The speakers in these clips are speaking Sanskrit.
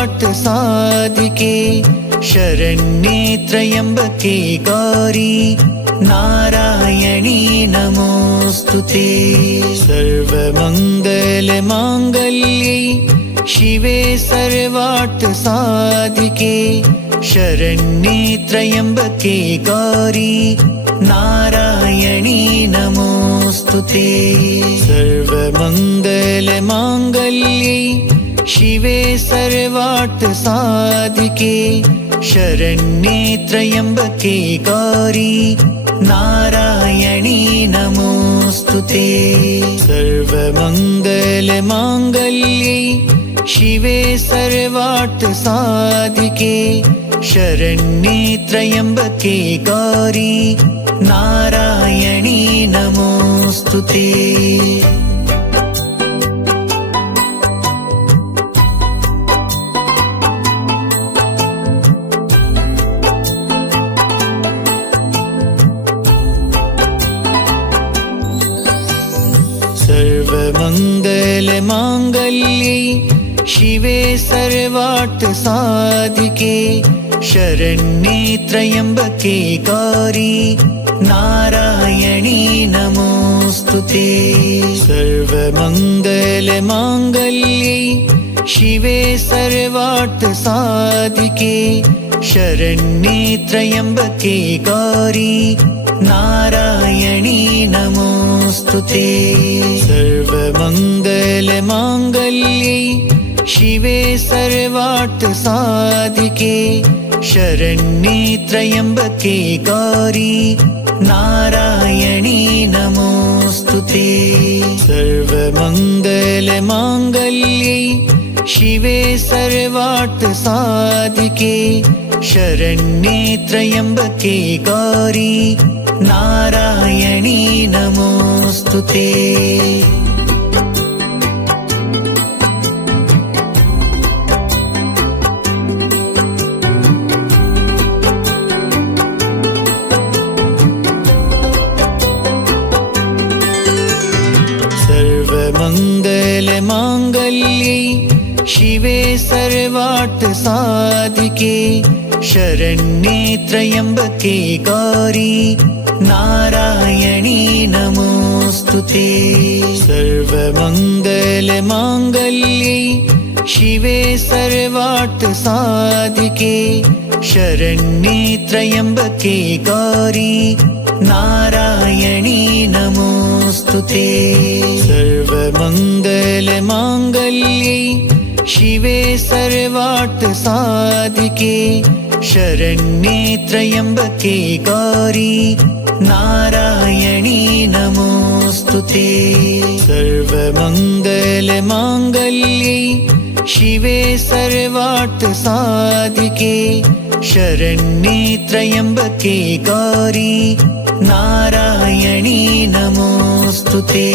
सर्वार्थ साधिके शरण्ये त्र्यम्बके गौरी नारायणी नमोस्तुते। सर्वमङ्गलमाङ्गल्ये शिवे सर्वार्थ साधिके शरण्ये त्र्यम्बके गौरी नारायणी नमोस्तुते। सर्वमङ्गलमाङ्गल्ये शिवे सर्वार्थ साधिके शरण्ये त्र्यम्बके गौरी नारायणी नमोस्तुते। सर्वमङ्गलमाङ्गल्ये शिवे सर्वार्थ साधिके शरण्ये त्र्यम्बके गौरी नारायणी नमोस्तुते। सर्वमङ्गलमाङ्गल्ये शिवे सर्वार्थ साधिके शरण्ये त्र्यम्बके गौरी नारायणी नमोस्तुते। सर्वमङ्गलमाङ्गल्ये शिवे सर्वार्थ साधिके शरण्ये त्र्यम्बके गौरी नारायणी नमोस्तुते। सर्वमङ्गलमाङ्गल्ये शिवे सर्वार्थ साधिके शरण्ये त्र्यम्बके गौरी नारायणी नमोस्तुते। सर्वमङ्गलमाङ्गल्ये शिवे सर्वार्थ साधिके शरण्ये त्र्यम्बके गौरी नारायणी नमोस्तुते। सर्वमङ्गलमाङ्गल्ये शिवे सर्वार्थ साधिके शरण्ये त्र्यम्बके गौरी नारायणी नमोस्तुते। सर्वमङ्गलमाङ्गल्ये शिवे सर्वार्थ साधिके शरण्ये त्र्यम्बके गौरी नारायणी नमोस्तुते। सर्वमङ्गलमाङ्गल्ये शिवे सर्वार्थ साधिके शरण्ये त्र्यम्बके गौरी नारायणी नमोस्तुते। सर्वमङ्गलमाङ्गल्ये शिवे सर्वार्थ साधिके शरण्ये त्र्यम्बके गौरी नारायणी नमोस्तुते।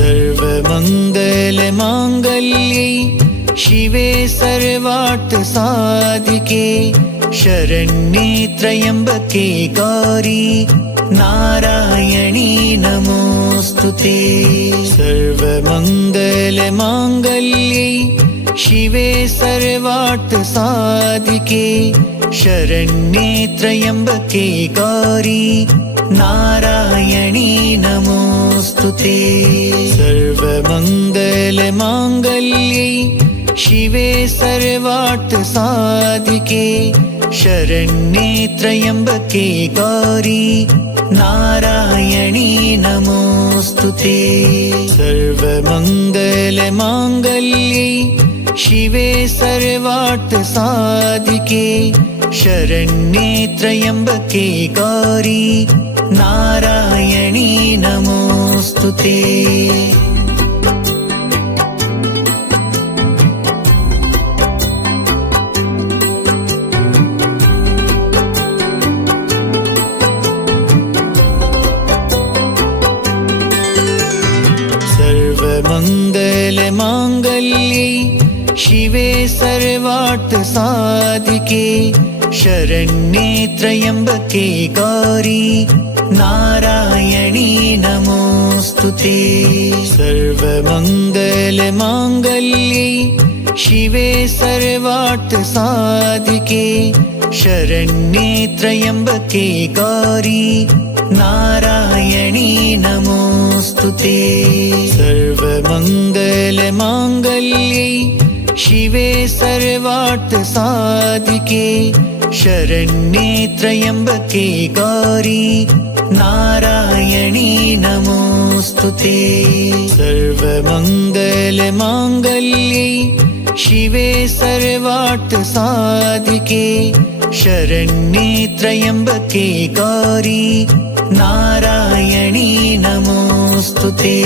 सर्वमङ्गलमाङ्गल्ये शिवे सर्वार्थ साधिके शरण्ये त्र्यम्बके गौरी नारायणी नमोस्तुते। सर्वमङ्गलमाङ्गल्ये शिवे सर्वार्थ साधिके शरण्ये त्र्यम्बके गौरी नारायणी नमोस्तुते। सर्वमङ्गलमाङ्गल्ये शिवे सर्वार्थ साधिके शरण्ये त्र्यम्बके गौरी नारायणी नमोस्तुते। सर्वमङ्गलमाङ्गल्ये शिवे सर्वार्थ साधिके शरण्ये त्र्यम्बके गौरी नारायणी नमोस्तुते। सर्वमङ्गलमाङ्गल्ये शिवे सर्वार्थ साधिके शरण्ये त्र्यम्बके गौरी नारायणी नमोऽस्तुते। सर्वमङ्गलमाङ्गल्ये शिवे सर्वार्थसाधिके शरण्ये त्र्यम्बके गौरी नारायणी नमोऽस्तुते। सर्वमङ्गलमाङ्गल्ये शिवे सर्वार्थसाधिके शरण्ये त्र्यम्बके गौरी नारायणी नमोऽस्तुते। सर्वमङ्गलमाङ्गल्ये शिवे सर्वार्थसाधिके शरण्ये त्र्यम्बके गौरी नारायणी नमोऽस्तुते।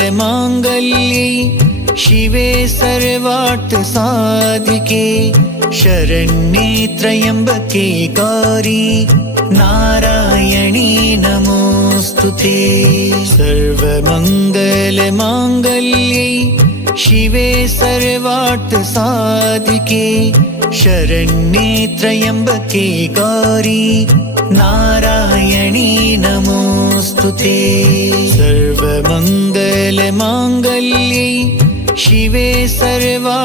सर्वमङ्गलमाङ्गल्ये शिवे सर्वार्थसाधिके शरण्ये त्र्यम्बके गौरी नारायणी नमोऽस्तुते। सर्वमङ्गलमाङ्गल्ये शिवे सर्वार्थसाधिके शरण्ये त्र्यम्बके गौरी नारायणी नमोऽस्तुते। सर्वमङ्गलमाङ्गल्ये शिवे सर्वार्थसाधिके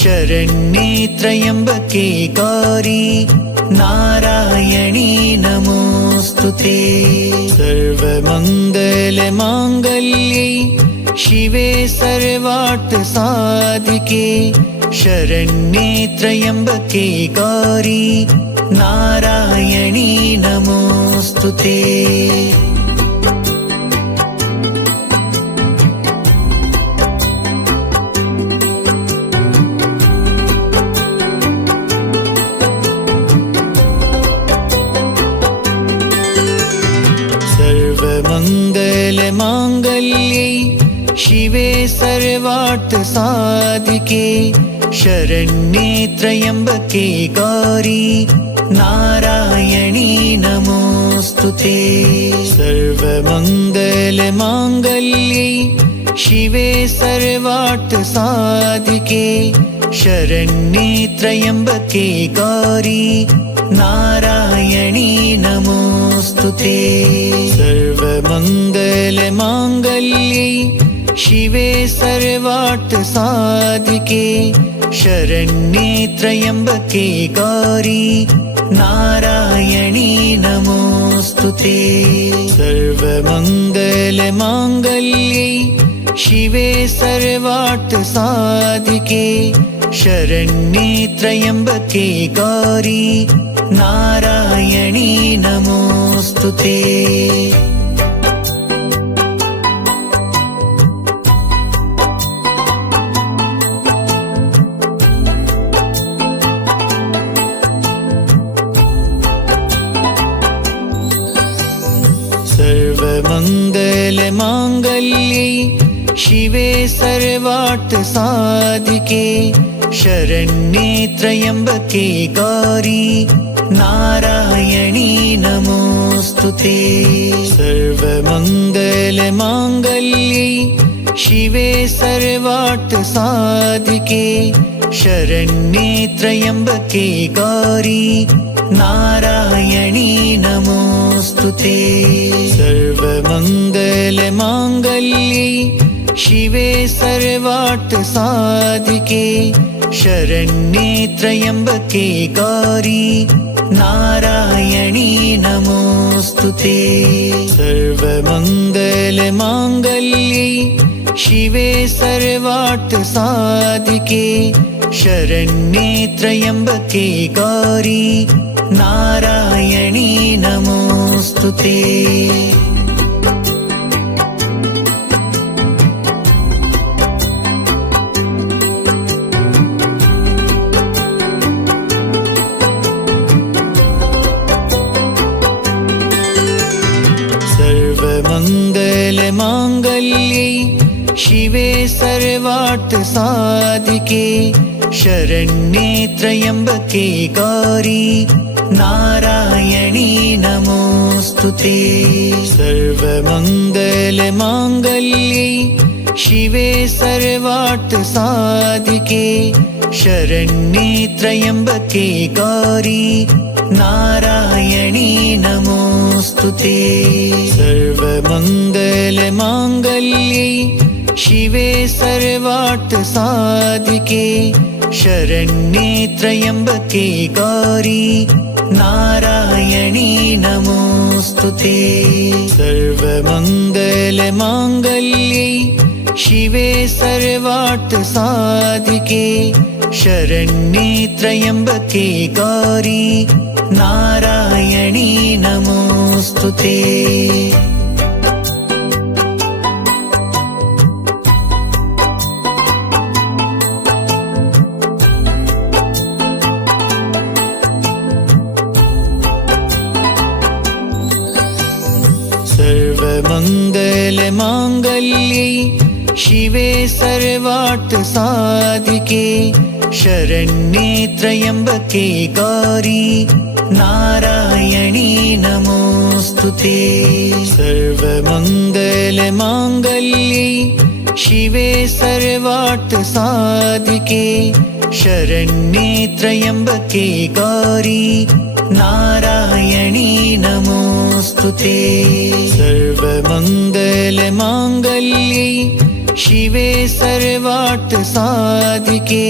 शरण्ये त्र्यम्बके गौरी नारायणी नमोऽस्तुते। सर्वमङ्गलमाङ्गल्ये शिवे सर्वार्थसाधिके शरण्ये त्र्यम्बके गौरी नारायणी नमोऽस्तुते। सर्वमङ्गलमाङ्गल्ये शिवे सर्वार्थसाधिके शरण्ये त्र्यम्बके गौरी नारायणी नमोऽस्तुते। सर्वमङ्गलमाङ्गल्ये शिवे सर्वार्थसाधिके शरण्ये त्र्यम्बके गौरी नारायणी नमोऽस्तुते। सर्वमङ्गलमाङ्गल्ये शिवे सर्वार्थसाधिके शरण्ये त्र्यम्बके गौरी नारायणी नमोऽस्तुते। सर्वमङ्गलमाङ्गल्ये शिवे सर्वार्थसाधिके शरण्ये त्र्यम्बके गौरी नारायणी नमोऽस्तुते। सर्वमङ्गलमाङ्गल्ये शिवे सर्वार्थसाधिके शरण्ये त्र्यम्बके गौरी नारायणी नमोऽस्तुते। सर्वमङ्गलमाङ्गल्ये शिवे सर्वार्थसाधिके शरण्ये त्र्यम्बके गौरी नारायणी नमोऽस्तुते। सर्वमङ्गलमाङ्गल्ये शिवे सर्वार्थसाधिके शरण्ये त्र्यम्बके गौरी नारायणी नमोऽस्तुते। सर्वमङ्गलमाङ्गल्ये शिवे सर्वार्थसाधिके शरण्ये त्र्यम्बके गौरी नारायणी नमोऽस्तुते। सर्वमङ्गलमाङ्गल्ये शिवे सर्वार्थसाधिके सर्वार्थ साधिके शरण्ये त्र्यम्बके गौरी नारायणी नमोऽस्तुते। सर्वमङ्गलमाङ्गल्ये शिवे सर्वार्थ साधिके शरण्ये त्र्यम्बके गौरी नारायणी नमोऽस्तुते। सर्वमङ्गलमाङ्गल्ये शिवे सर्वार्थ साधिके शरण्ये त्र्यम्बके गौरी नारायणी नमोऽस्तुते। सर्वमङ्गलमाङ्गल्ये शिवे सर्वार्थ साधिके शरण्ये त्र्यम्बके गौरी नारायणी नमोऽस्तुते। सर्वमङ्गलमाङ्गल्ये शिवे सर्वार्थ साधिके शरण्ये त्र्यम्बके गौरी नारायणी नमोऽस्तुते। सर्वमङ्गलमाङ्गल्ये शिवे सर्वार्थ साधिके शरण्ये त्र्यम्बके गौरी नारायणी नमोऽस्तुते। सर्वमङ्गलमाङ्गल्ये शिवे सर्वार्थ साधिके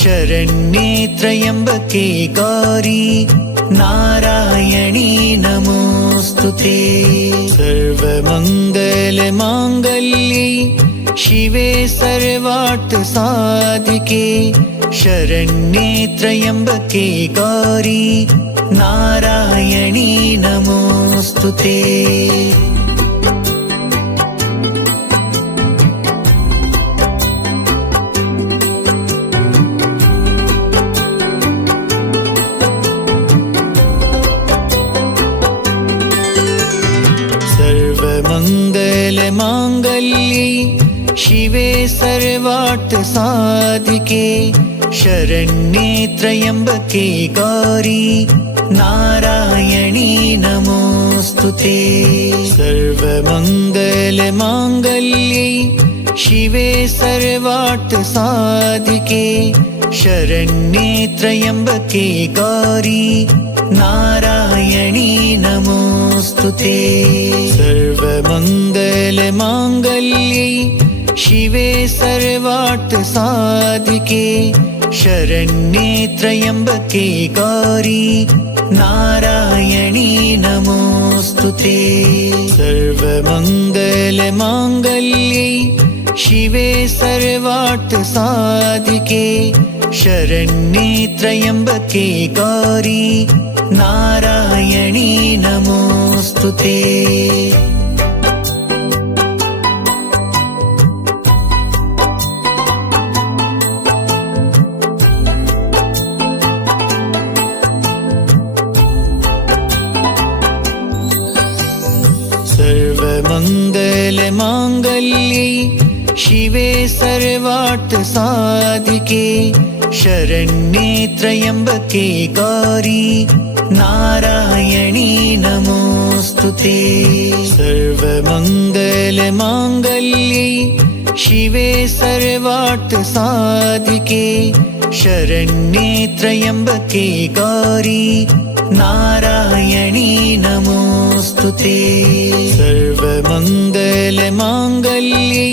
शरण्ये त्र्यम्बके गौरी नारायणी नमोऽस्तुते। सर्वमङ्गलमाङ्गल्ये शिवे सर्वार्थ साधिके शरण्ये त्र्यम्बके गौरी नारायणी नमोऽस्तुते। सर्वमङ्गलमाङ्गल्ये शिवे सर्वार्थ साधिके शरण्ये त्र्यम्बके गौरी नारायणी नमोऽस्तुते। सर्वमङ्गलमाङ्गल्ये शिवे सर्वार्थ साधिके शरण्ये त्र्यम्बके गौरी नारायणी नमोऽस्तुते। सर्वमङ्गलमाङ्गल्ये शिवे सर्वार्थ साधिके शरण्ये त्र्यम्बके गौरी नारायणी नमोऽस्तुते। सर्वमङ्गलमाङ्गल्ये शिवे सर्वार्थ साधिके शरण्ये त्र्यम्बके गौरी नारायणी नमोऽस्तुते। सर्वमङ्गलमाङ्गल्ये शिवे सर्वार्थ साधिके शरण्ये त्र्यम्बके गौरी नारायणी नमोऽस्तुते। सर्वमङ्गलमाङ्गल्ये शिवे सर्वार्थ साधिके शरण्ये त्र्यम्बके गौरी नारायणी नमोऽस्तुते। सर्वमङ्गलमाङ्गल्ये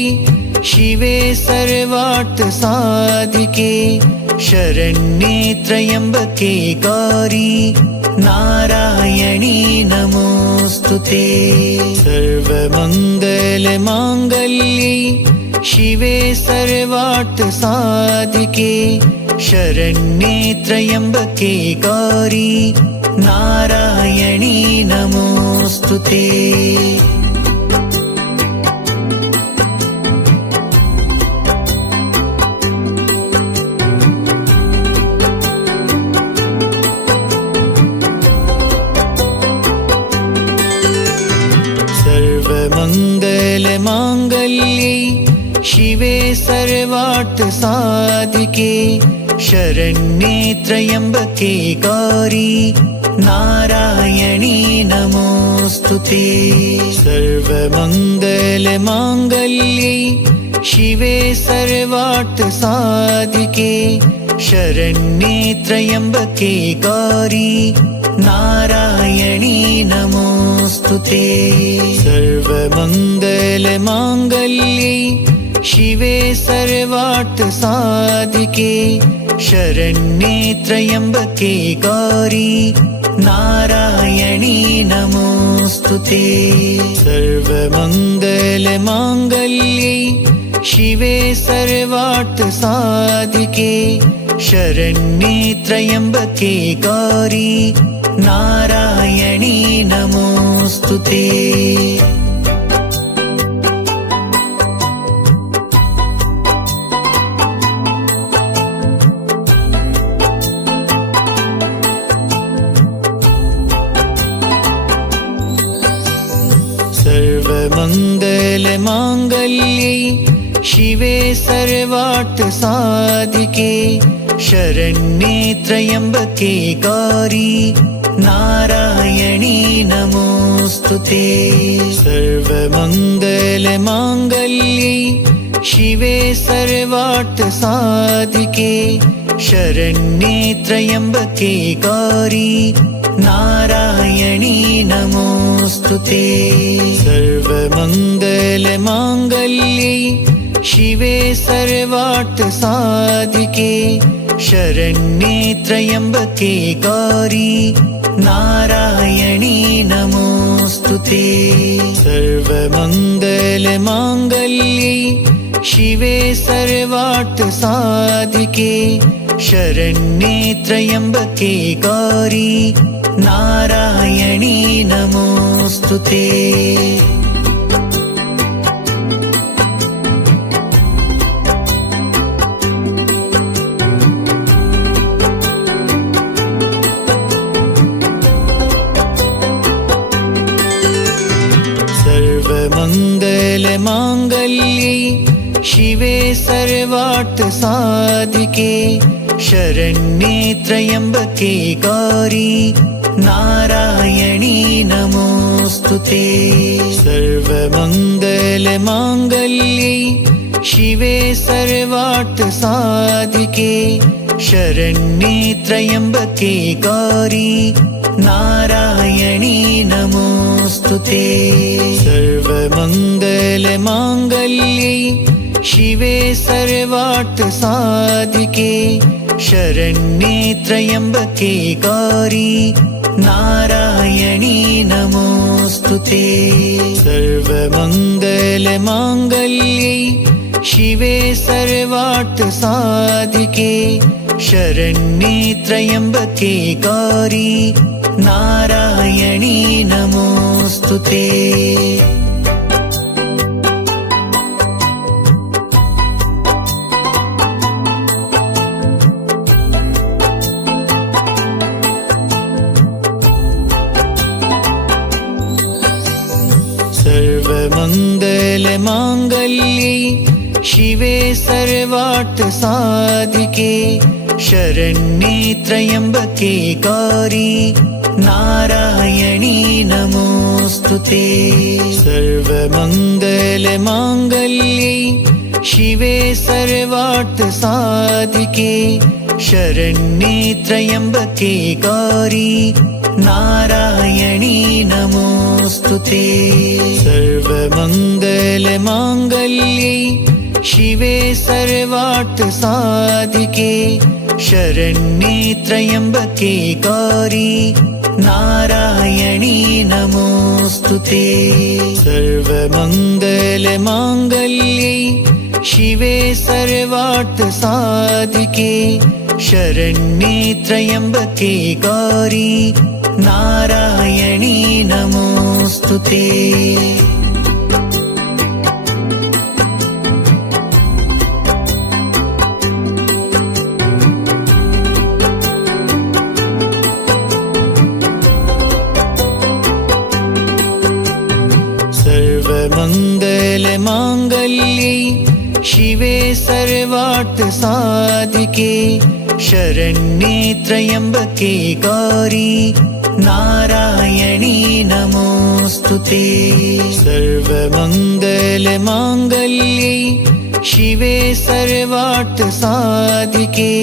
शिवे सर्वार्थ साधिके शरण्ये त्र्यम्बके गौरी नारायणी नमोऽस्तुते। सर्वमङ्गलमाङ्गल्ये शिवे सर्वार्थ साधिके शरण्ये त्र्यम्बके गौरी नारायणी नमोऽस्तुते। सर्वमङ्गलमाङ्गल्ये शिवे सर्वार्थ साधिके शरण्ये त्र्यम्बके गौरी नारायणी नमोऽस्तुते। सर्वमङ्गलमाङ्गल्ये शिवे सर्वार्थसाधिके शरण्ये त्र्यम्बके गौरी नारायणी नमोऽस्तुते। सर्वमङ्गलमाङ्गल्ये शिवे सर्वार्थसाधिके शरण्ये त्र्यम्बके गौरी नारायणी नमोऽस्तुते। सर्वमङ्गलमाङ्गल्ये शिवे सर्वार्थसाधिके शरण्ये त्र्यम्बके गौरी नारायणी नमोऽस्तुते। सर्वमङ्गलमाङ्गल्ये शिवे सर्वार्थसाधिके शरण्ये त्र्यम्बके गौरी नारायणी नमोऽस्तुते। सर्वमङ्गलमाङ्गल्ये शिवे सर्वार्थसाधिके शरण्ये त्र्यम्बके गौरी नारायणी नमोऽस्तुते। सर्वमङ्गलमाङ्गल्ये शिवे सर्वार्थसाधिके शरण्ये त्र्यम्बके गौरी नारायणी नमोऽस्तुते। सर्वमङ्गलमाङ्गल्ये शिवे सर्वार्थसाधिके शरण्ये त्र्यम्बके गौरी नारायणी नमोऽस्तुते। सर्वमङ्गलमाङ्गल्ये शिवे सर्वार्थसाधिके शरण्ये त्र्यम्बके गौरी नारायणी नमोऽस्तुते। सर्वमङ्गलमाङ्गल्ये शिवे सर्वार्थसाधिके शरण्ये त्र्यम्बके गौरी नारायणी नमोऽस्तुते। सर्वमङ्गलमाङ्गल्ये शिवे सर्वार्थसाधिके शरण्ये त्र्यम्बके गौरी नारायणी नमोऽस्तुते। सर्वमङ्गलमाङ्गल्ये शिवे सर्वार्थसाधिके शरण्ये त्र्यम्बके गौरी नारायणी नमोऽस्तुते। सर्वमङ्गलमाङ्गल्ये शिवे सर्वार्थसाधिके शरण्ये त्र्यम्बके गौरी नारायणी नमोऽस्तुते। सर्वमङ्गलमाङ्गल्ये शिवे सर्वार्थसाधिके शरण्ये त्र्यम्बके गौरी नारायणी नमोऽस्तुते। सर्वमङ्गलमाङ्गल्ये शिवे सर्वार्थसाधिके शरण्ये त्र्यम्बके गौरी नारायणी नमोऽस्तुते। सर्वमङ्गलमाङ्गल्ये शिवे सर्वार्थसाधिके शरण्ये त्र्यम्बके गौरी नारायणी नमोऽस्तुते। सर्वमङ्गलमाङ्गल्ये शिवे सर्वार्थसाधिके सर्वार्थ साधिके शरण्ये त्र्यम्बके गौरी नारायणी नमोऽस्तुते। सर्वमङ्गलमाङ्गल्ये शिवे सर्वार्थ साधिके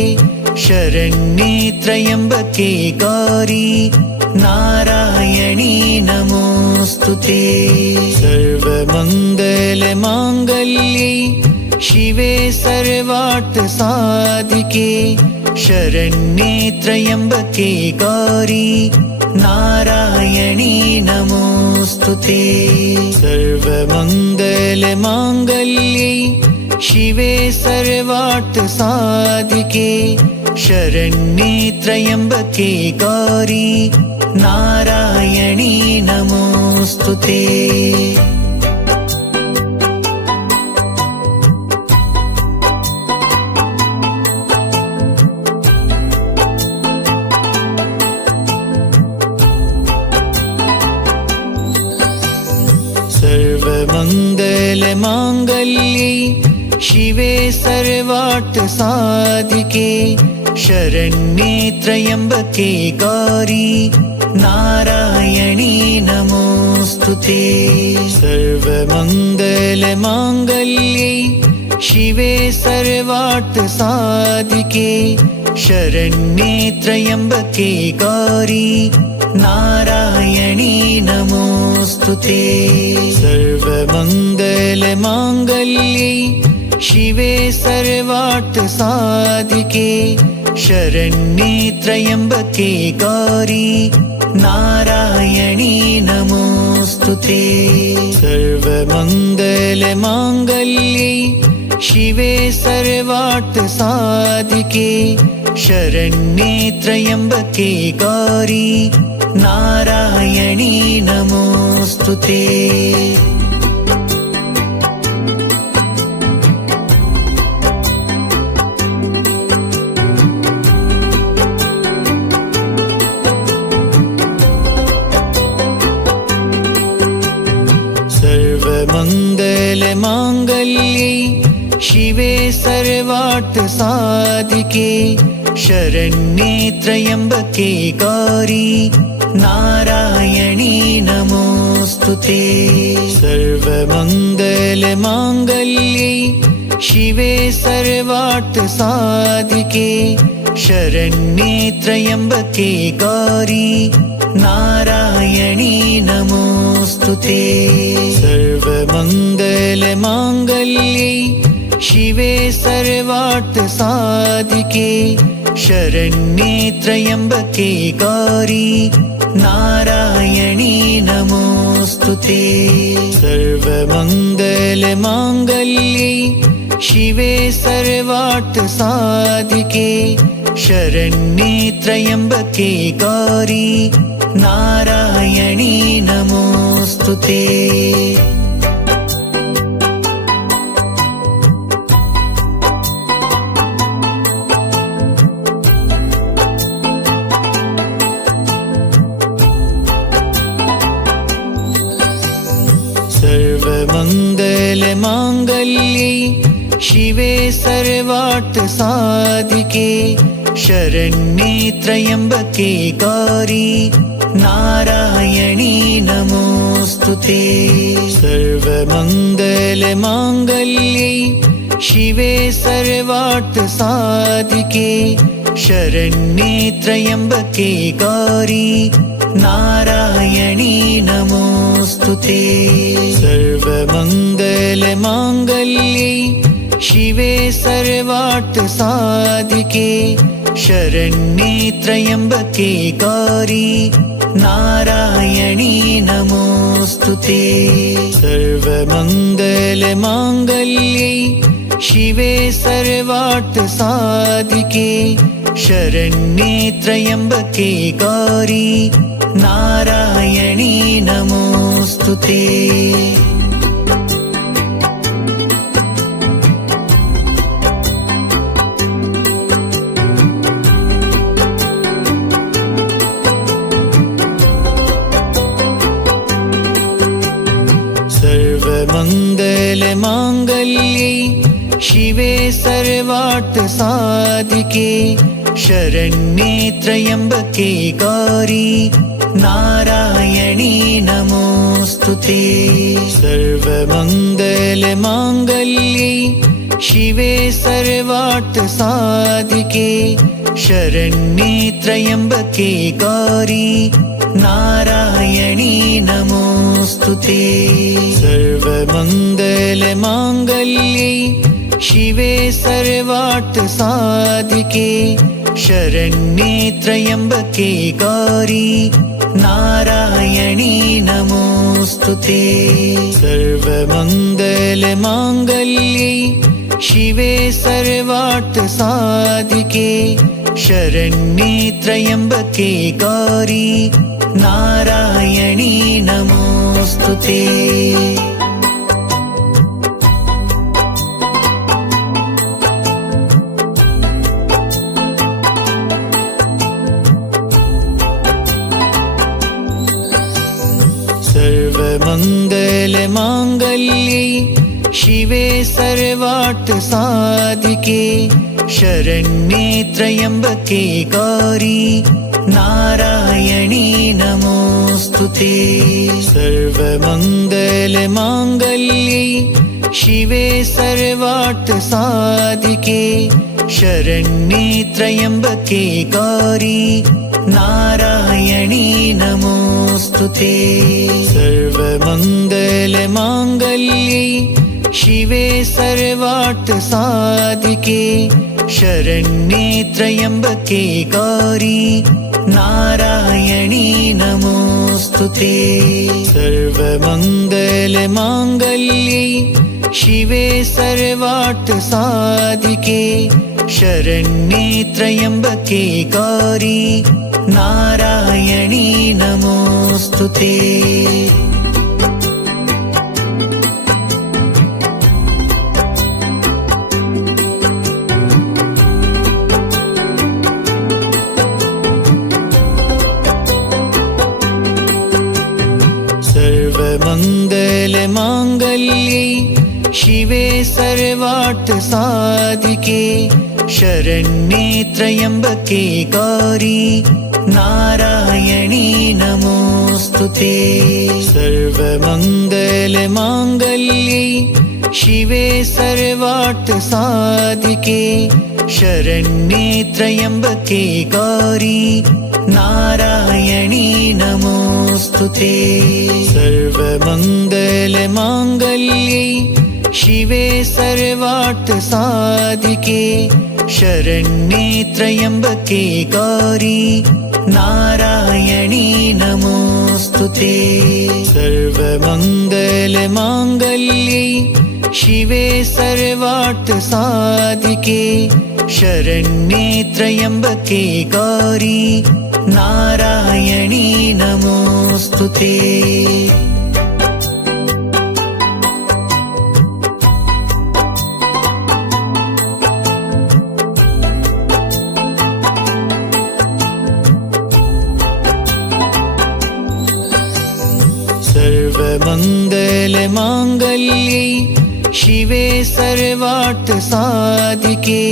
शरण्ये त्र्यम्बके गौरी नारायणी नमोऽस्तुते। सर्वमङ्गलमाङ्गल्ये शिवे सर्वार्थ साधिके शरण्ये त्र्यम्बके गौरी नारायणी नमोऽस्तुते। सर्वमङ्गलमाङ्गल्ये शिवे सर्वार्थ साधिके शरण्ये त्र्यम्बके गौरी नारायणी नमोऽस्तुते। सर्वमङ्गलमाङ्गल्ये शिवे सर्वार्थ साधिके शरण्ये त्र्यम्बके गौरी नारायणी नमोऽस्तुते। सर्वमङ्गलमाङ्गल्ये शिवे सर्वार्थ साधिके शरण्ये त्र्यम्बके गौरी नारायणी नमोऽस्तुते। सर्वमङ्गलमाङ्गल्ये शिवे सर्वार्थ साधिके शरण्ये त्र्यम्बके गौरी नारायणी नमोऽस्तुते। सर्वमङ्गलमाङ्गल्ये शिवे सर्वार्थ साधिके शरण्ये त्र्यम्बके गौरी नारायणी नमोऽस्तुते। सर्वमङ्गलमाङ्गल्ये शिवे सर्वार्थ साधिके शरण्ये त्र्यम्बके गौरी नारायणी नमोऽस्तुते। सर्वमङ्गलमाङ्गल्ये शिवे सर्वार्थ साधिके शरण्ये त्र्यम्बके गौरी नारायणी नमोऽस्तुते। सर्वमङ्गलमाङ्गल्ये शिवे सर्वार्थ साधिके शरण्ये त्र्यम्बके गौरी नारायणी नमोऽस्तुते। सर्वमङ्गलमाङ्गल्ये शिवे सर्वार्थ साधिके शरण्ये त्र्यम्बके गौरी नारायणी नमोऽस्तुते। सर्वमङ्गलमाङ्गल्ये शिवे सर्वार्थ साधिके शरण्ये त्र्यम्बके गौरी नारायणी नमोऽस्तुते। सर्वमङ्गलमाङ्गल्ये शिवे सर्वार्थ साधिके शरण्ये त्र्यम्बके गौरी नारायणी नमोऽस्तुते। सर्वमङ्गलमाङ्गल्ये शिवे सर्वार्थ साधिके शरण्ये त्र्यम्बके गौरी नारायणी नमोऽस्तुते। सर्वमङ्गलमाङ्गल्ये शिवे सर्वार्थ साधिके शरण्ये त्र्यम्बके गौरी नारायणी नमोऽस्तुते। सर्वमङ्गलमाङ्गल्ये शिवे सर्वार्थ सर्वार्थ साधिके शरण्ये त्र्यम्बके गौरी नारायणी नमोस्तुते। सर्वमङ्गलमाङ्गल्ये शिवे सर्वार्थ साधिके शरण्ये त्र्यम्बके गौरी नारायणी नमोस्तुते। सर्वमङ्गलमाङ्गल्ये शिवे सर्वार्थ साधिके शरण्ये त्र्यम्बके गौरी नारायणी नमोस्तुते। सर्वमङ्गलमाङ्गल्ये शिवे सर्वार्थ साधिके शरण्ये त्र्यम्बके गौरी नारायणी नमोस्तुते। सर्वमङ्गलमाङ्गल्ये शिवे सर्वार्थ साधिके शरण्ये त्र्यम्बके गौरी नारायणी नमोस्तुते। सर्वमङ्गलमाङ्गल्ये शिवे सर्वार्थ साधिके शरण्ये त्र्यम्बके गौरी नारायणी नमोस्तुते। सर्वमङ्गलमाङ्गल्ये शिवे सर्वार्थ साधिके शरण्ये त्र्यम्बके गौरी नारायणी नमोस्तुते। सर्वमङ्गलमाङ्गल्ये शिवे सर्वार्थ साधिके शरण्ये त्र्यम्बके गौरी नारायणी नमोस्तुते। सर्वमङ्गलमाङ्गल्ये शिवे सर्वार्थ साधिके शरण्ये त्र्यम्बके गौरी नारायणी नमोस्तुते। सर्वमङ्गलमाङ्गल्ये शिवे सर्वार्थ साधिके शरण्ये त्र्यम्बके गौरी नारायणी नमोस्तुते। सर्वमङ्गलमाङ्गल्ये शिवे सर्वार्थ साधिके शरण्ये त्र्यम्बके गौरी नारायणी नमोस्तुते। सर्वमङ्गलमाङ्गल्ये शिवे सर्वार्थ साधिके शरण्ये त्र्यम्बके गौरी नारायणी नमोस्तुते। सर्वमङ्गलमाङ्गल्ये शिवे सर्वार्थ साधिके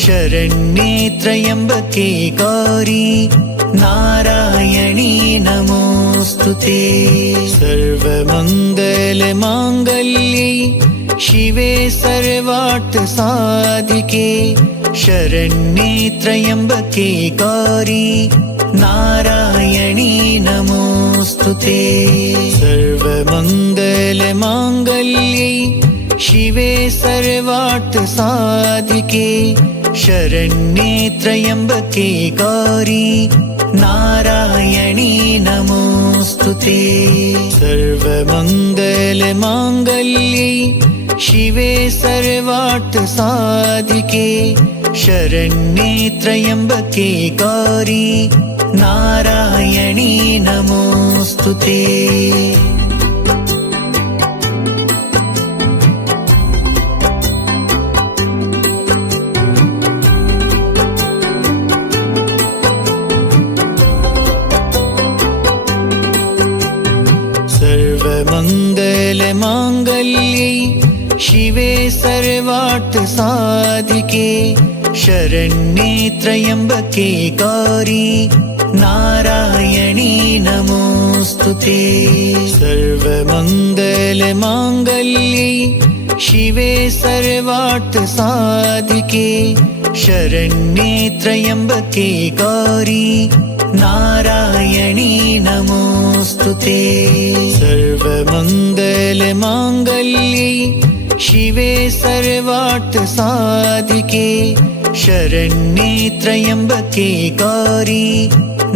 शरण्ये त्र्यम्बके गौरी नारायणी नमोस्तुते। सर्वमङ्गलमाङ्गल्ये शिवे सर्वार्थ साधिके शरण्ये त्र्यम्बके गौरी नारायणी नमोस्तुते। सर्वमङ्गलमाङ्गल्ये शिवे सर्वार्थ साधिके शरण्ये त्र्यम्बके गौरी नारायणी नमोस्तुते। सर्वमङ्गलमाङ्गल्ये शिवे सर्वार्थ साधिके शरण्ये त्र्यम्बके गौरी नारायणी नमोस्तुते। सर्वमङ्गलमाङ्गल्ये शिवे सर्वार्थ साधिके शरण्ये त्र्यम्बके गौरी नारायणी नमोऽस्तुते। सर्वमङ्गलमाङ्गल्ये शिवे सर्वार्थसाधिके शरण्ये त्र्यम्बके गौरी नारायणी नमोऽस्तुते। सर्वमङ्गलमाङ्गल्ये शिवे सर्वार्थसाधिके शरण्ये त्र्यम्बके गौरी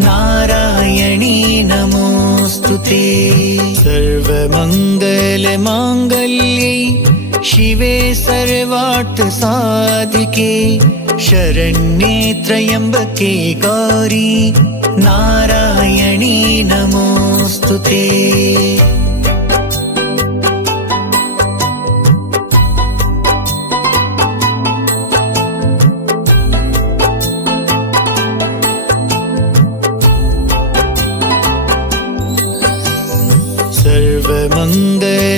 नारायणी नमोऽस्तुते। सर्वमङ्गलमाङ्गल्ये शिवे सर्वार्थसाधिके शरण्ये त्र्यम्बके गौरी नारायणी नमोऽस्तुते।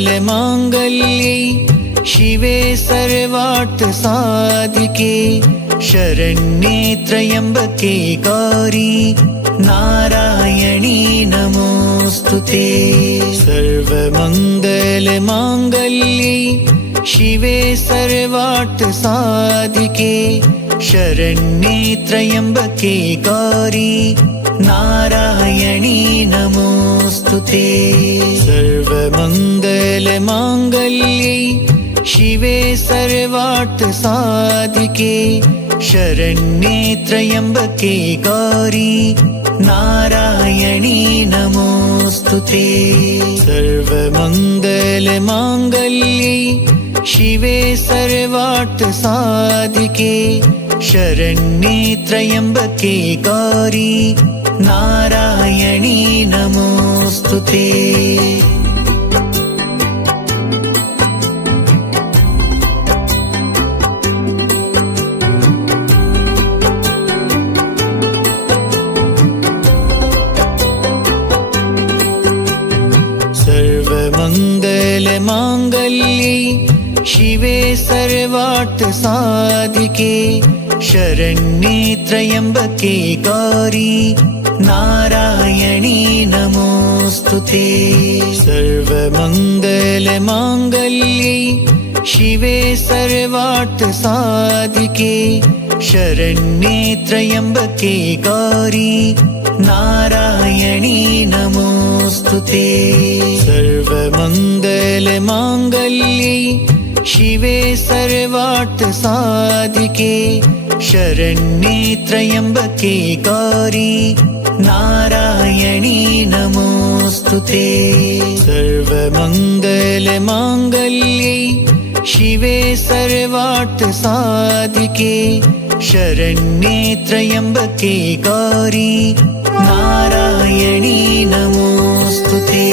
सर्वमङ्गलमाङ्गल्ये शिवे सर्वार्थसाधिके शरण्ये त्र्यम्बके गौरी नारायणी नमोऽस्तुते। सर्वमङ्गलमाङ्गल्ये शिवे सर्वार्थसाधिके शरण्ये त्र्यम्बके गौरी नारायणी नमोऽस्तुते। सर्वमङ्गलमाङ्गल्ये शिवे सर्वार्थसाधिके शरण्ये त्र्यम्बके गौरी नारायणी नमोऽस्तुते। सर्वमङ्गलमाङ्गल्ये शिवे सर्वार्थसाधिके शरण्ये त्र्यम्बके गौरी नारायणी नमोऽस्तुते। सर्वमङ्गलमाङ्गल्ये शिवे सर्वार्थसाधिके शरण्ये त्र्यम्बके गौरी नारायणी नमोऽस्तुते। सर्वमङ्गलमाङ्गल्ये शिवे सर्वार्थसाधिके शरण्ये त्र्यम्बके गौरी नारायणी नमोऽस्तुते। सर्वमङ्गलमाङ्गल्ये शिवे सर्वार्थसाधिके शरण्ये त्र्यम्बके गौरी नारायणी नमोऽस्तुते। सर्वमङ्गलमाङ्गल्ये शिवे सर्वार्थसाधिके शरण्ये त्र्यम्बके गौरी नारायणी नमोऽस्तुते।